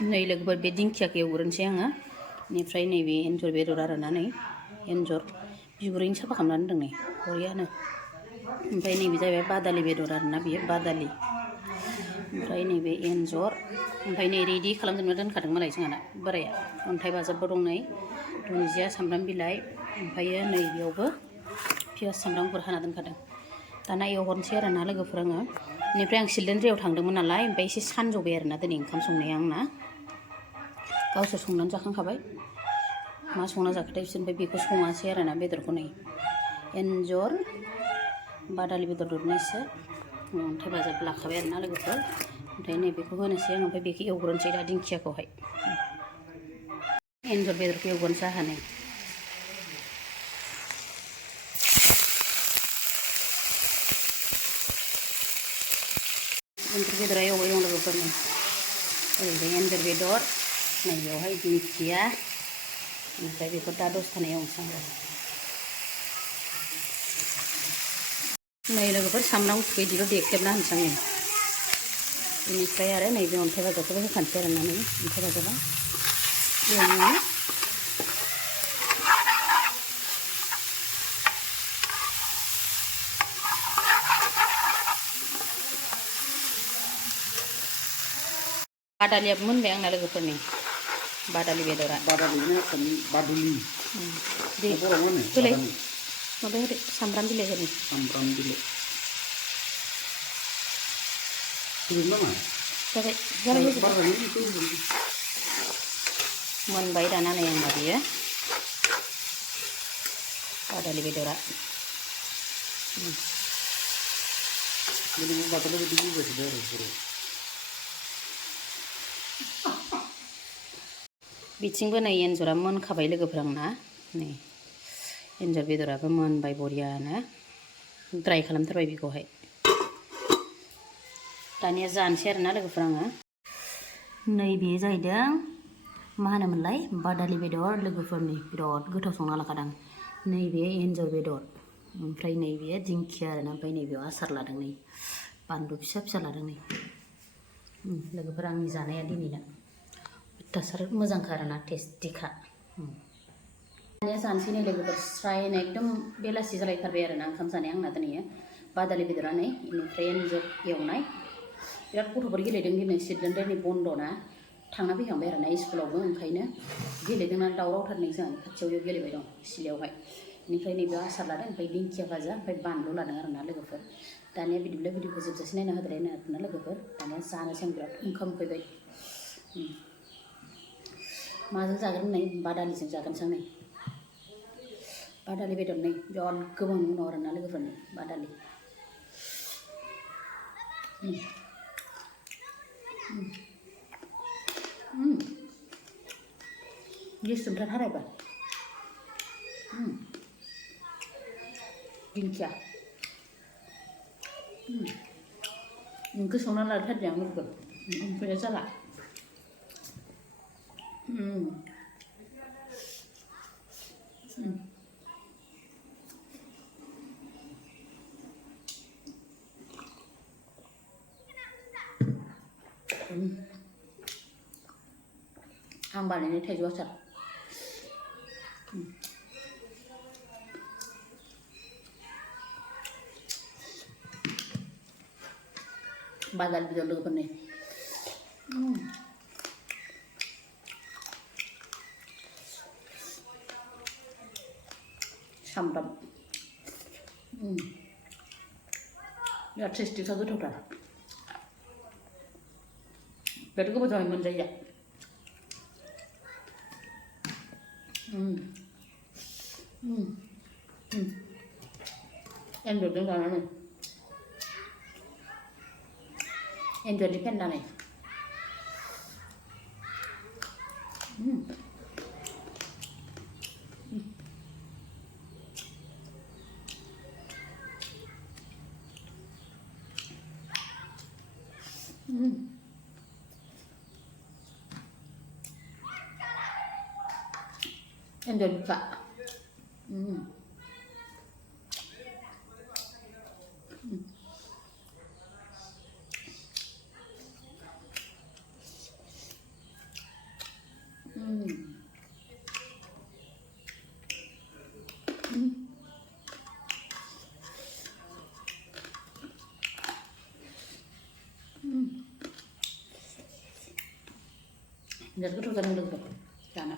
नै लोगोफोर बे दिंखियाखौ एवग्रोनोसै आङो बेनिफ्राय नैबे एन्जर बेदर आरोना नै एन्जर बिगुरैनो साफा खालामनानै दोनदों नै बरियानो ओमफ्राय नैबे जाहैबाय बादालि बेदर आरोना बेयो बादालि ओमफ्राय नैबे एन्जर ओमफ्राय नै रेडि खालामजोबना दोनखादों मालाय जोंहाना बोराया अन्थाइ बाजाबबो दं नै दुन्दिया सामब्राम बिलाइ ओमफ्रायो नै बेयावबो पियास सामब्राम गुफुर हाना दोनखादों दाना एवहरनोसै आरोना लोगोफोर आङो बेनिफ्राय आं सिलिन्डाराव थांदोंमोन नालाय ओमफ्राय एसे सानजौबाय आरोना दिनै ओंखाम संनाया आंना गावसोर संनानै जाखांखाबाय मा संना जाखोथाय बिसोर ओमफ्राय बेखौ सङासै आरोना बेदरखौ नै एन्जर बादालि बेदर दरनैसो अन्थाइ बाजाब लाखाबाय आरोना लोगोफोर ओमफ्राय नैबेखौ होनोसै आं ओमफ्राय बेखौ एवग्रोनोसै दा दिंखियाखौहाय एन्जर बेदरखौ एवग्रोनोसै आंहा नै एन्जर बेदरा एवबाय दं लोगोफोर नै ओरैजाय एन्जर बेदर नै बेवहाय दिंखिया ओमफ्राय बेखौ दा दसे थाना एवनोसै आं नै लोगोफोर सामब्राम गुफुर बिदिल' देख्रेबना होनोसै आङो बेनिफ्राय आरो नैबे अन्थाइ बाजाबखौबो होखानोसै आरोना नै अन्थाइ बाजाबा एवनानै बादालियाबो मोनबाय आंना लोगोफोरनि बादालि बेदरा बादुलि दे होलाय माबा होदो सामब्राम बिलाइ होदो सामब्राम बिलाइ जाबाय मोनबाय दाना नै आंना बेयो बादालि बेदरा बिथिंबो नै एन्जरा मोनखाबाय लोगोफोर आंना नै एन्जर बेदराबो मोनबाय बरियानो ड्राय खालामथारबाय बेखौहाय दानिया जानोसै आरोना लोगोफोर आङो नैबे जाहैदों मा होनोमोनलाय बादालि बेदर लोगोफोरनि बिराद गोथाव संना लाखादां नैबे एन्जर बेदर ओमफ्राय नैबे दिंखिया आरोना ओमफ्राय नैबेयाव आसार लादों नै बानलु फिसा फिसा लादों नै लोगोफोर आंनि जानाया दिनैना अयथासार मोजांखा आरोना टेस्टिखा दानिया जानोसै नै लोगोफोर स्रायनो एकदम बेलासि जालायथारबाय आरोना ओंखाम जानाया आंना दिनै बादालि बेदरा नै बेनिफ्राय एन्जर एवनाय बिराद गथ'फोर गेलेदों दिनै सिलिन्डारनि बन्द'ना थांना फैखांबाय आरोना स्कुलावबो ओंखायनो गेलेदोंना दावरावथार नै जोंहानि खाथियाव बेयाव गेलेबाय दं सिलायावहाय बेनिफ्राय नैबेयाव आसार लादों ओमफ्राय दिंखिया भाजा ओमफ्राय बानलु लादों आरोना लोगोफोर दानिया बिदिब्ला भिडिअखौ जोबजासे नायना होदो आरोना लोगोफोर दानिया जानोसै आं बिराद ओंखाम उखैबाय माजों जागोन नै बादालिजों जागोनसै आं नै बादालि बेदर नै बिराद गोबांनि उनाव आरोना लोगोफोरनि बादालि गेसजों हारायबा दिंखिया गोसोआवना लाथारदों आं लोगो ओमफ्राय जाला आं बानायनाय थाइजौ आसार बादालि बेदर लोगोफोरनि सामब्राम बिराद टेस्टिखा गोथावथार बिराद गोबाव जाबाय मोनजायैया एन्जरजों जानानै एन्जरनि फेन्दा नै Anjor buka. Biar goथाव जादों लोगोफोर जानो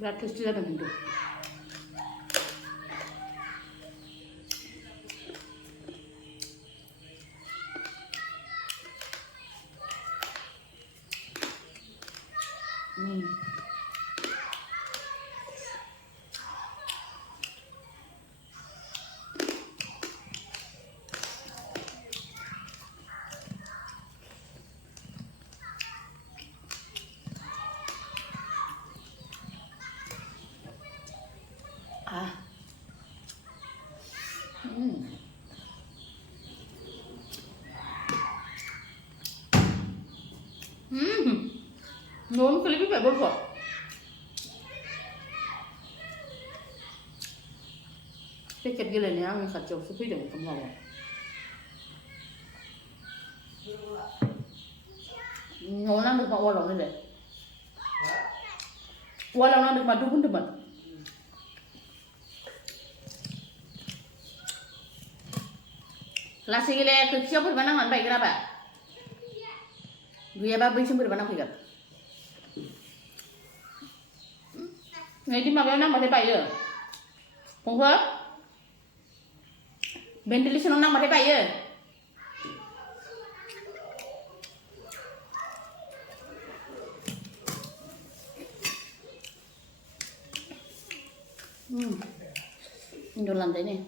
Biar tasty जादों खिन्थु Ngon kelipih Pak Bol kok. Tiket gila nih yang kacau sepi dong kemarin. Ngon được mà walau này deh. Walau được mà dukun teman. Lasi gile kecil pun mana ngan baik kenapa? Gue ba bing sumber mana kigat. Ngày đi mà béo năng mà thấy bảy giờ, không phải? Ventilation nó năng mà thấy bảy giờ. Đồ làm thế này.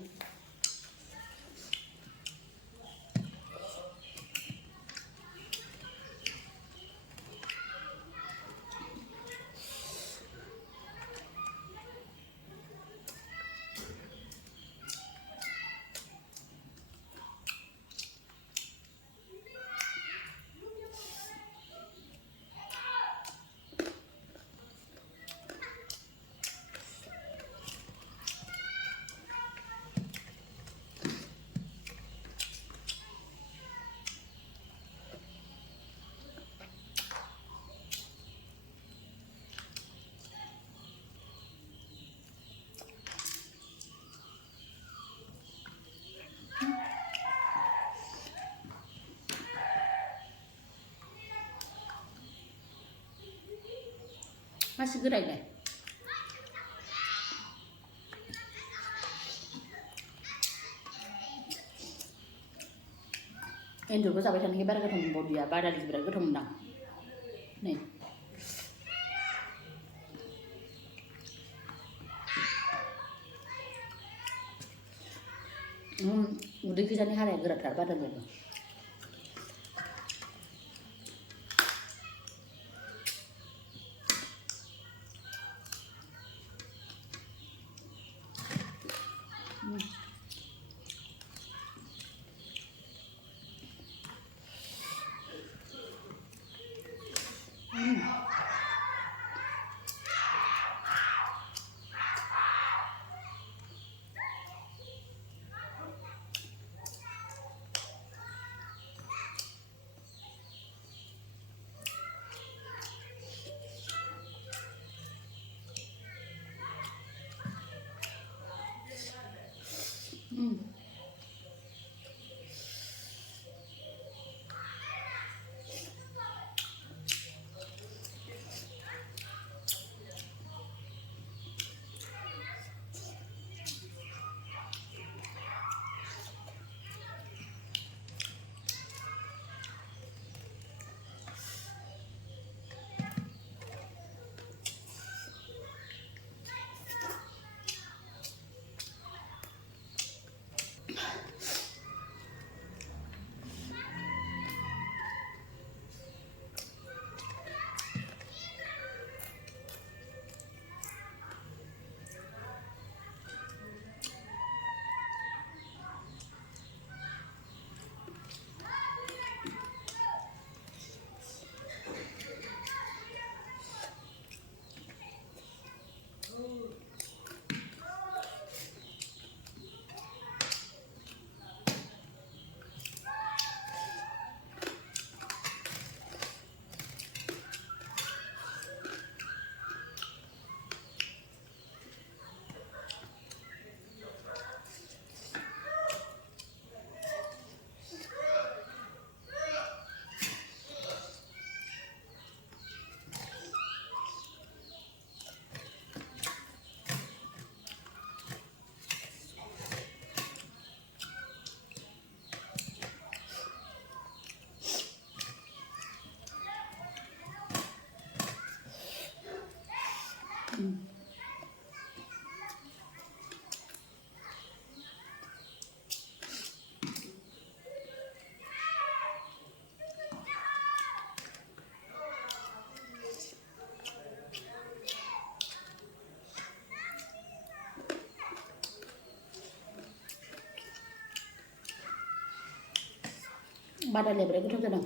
Masih gerai deh. Anjor ko sampai sana ibarat ketemu Bodo Arw Badali Bedor ketemu nang. Nih. Udah kisah nih hari gerak badan gitu. बादालिया बिराद गोथाव जादों।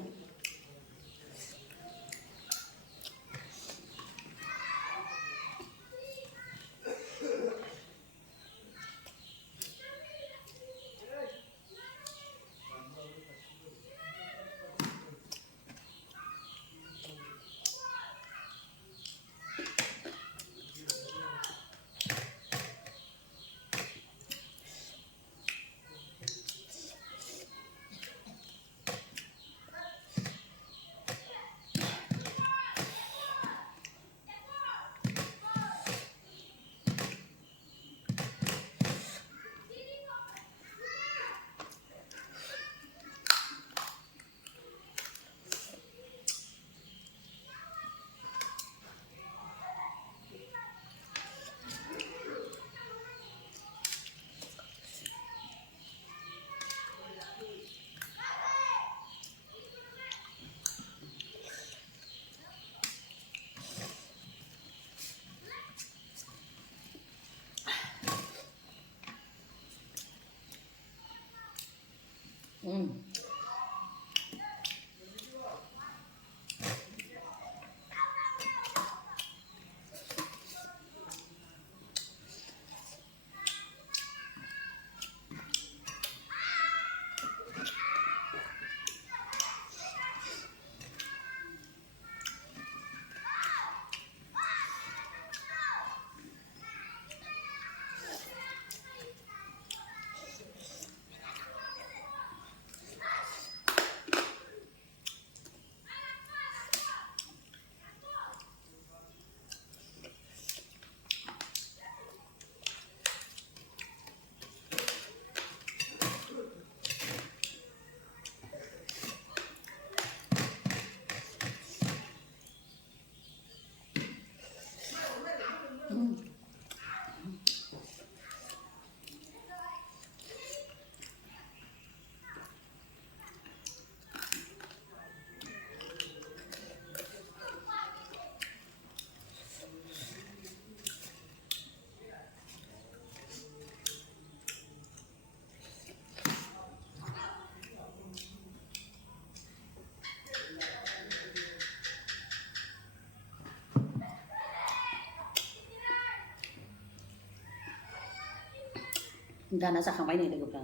दाना जाखांबाय नै लोगोफ्रा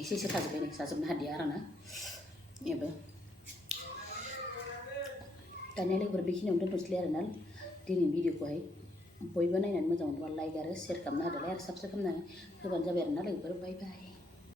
एसे थाजोब्बाय नै जाजोबनो हादिया आरोना बेबो दानिया लोगोफोर बेखिनियावनो दोनथ'सैलाय आरोना दिनैनि भिडिअखौहाय बयबो नायनानै मोजां मोनोबा लाइक आरो शेयार खालामनो हादोलाय आरो साबस्क्राइब खालामनानै होबानो जाबाय आरोना लोगोफोर बाय बाय।